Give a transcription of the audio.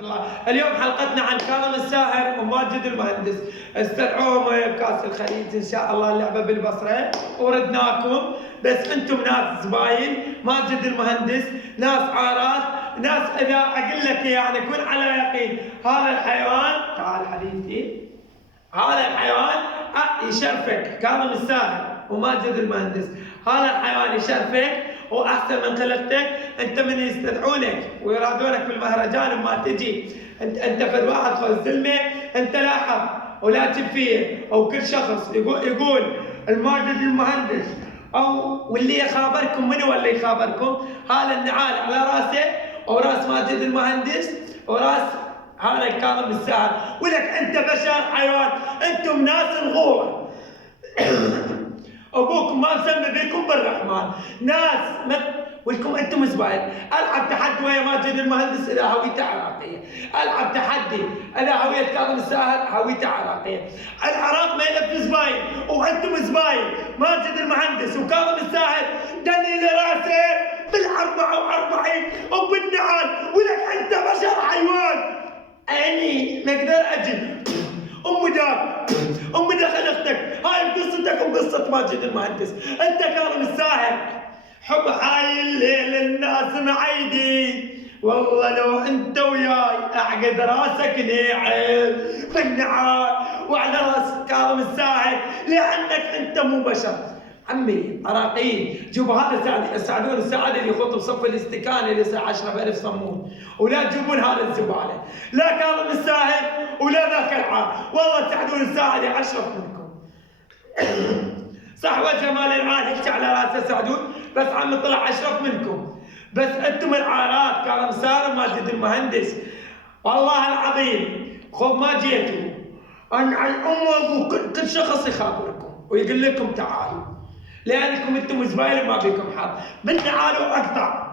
الله. اليوم حلقتنا عن كاظم الساهر وماجد المهندس. استدعوهم بكاس الخليج ان شاء الله اللعبه بالبصره وردناكم، بس انتم ناس زباين. ماجد المهندس ناس عارات، ناس اذا اقول لك يعني كن على يقين هذا الحيوان، تعال حبيبتي، هذا الحيوان يشرفك. كاظم الساهر وماجد المهندس، هذا الحيوان يشرفك واحسن من خلقتك. انت من يستدعونك ويرادونك بالمهرجان وما تجي، انت فد واحد خوش زلمه، انت لاحظ ولا تجيب فيه، او كل شخص يقول الماجد المهندس او واللي يخابركم منو اللي يخابركم، هذا النعال على راسه وراس ماجد المهندس وراس هذا كاظم الساهر، ولك انت بشر حيوان، انتم ناس الغوره. ابوكم ما مسمى بيكم بالرحمن، ناس ولكم انتم زباين. العب تحدي ويا ماجد المهندس الى هويته عراقيه، العب تحدي الى هويه كاظم الساهر هويته عراقيه. العراق ما يلف زباين وانتم زباين. ماجد المهندس وكاظم الساهر دليل راسه بال44 وبالنعال، ولك انت بشر حيوان. اني ما اقدر اجي امي دخل اختك، هاي قصتك وقصه ماجد المهندس. انت كاظم الساهر حب هاي الليل الناس معيدي، والله لو انت وياي اعقد راسك ناعم بالنعال وعلى راس كاظم الساهر، لانك انت مو بشر. عمي عراقيين جيبوا هذا ساعدون السعد اللي يخط بصف الاستكانه اللي يسع 10,000 صمون، ولا تجيبون هذا الزباله، لا كاظم الساهر ولا ذاك العار، والله ساعدون الساعد اشرف منكم. صح وجه مال العار هيك على راسه ساعدون، بس عم طلع اشرف منكم. بس انتم العارات كاظم الساهر وماجد المهندس، والله العظيم خب ما جيتوا ان الام وابو كل شخص يخابركم ويقول لكم تعالوا، لانكم انتم زباين ما بيكم حظ، بالنعال واقطع.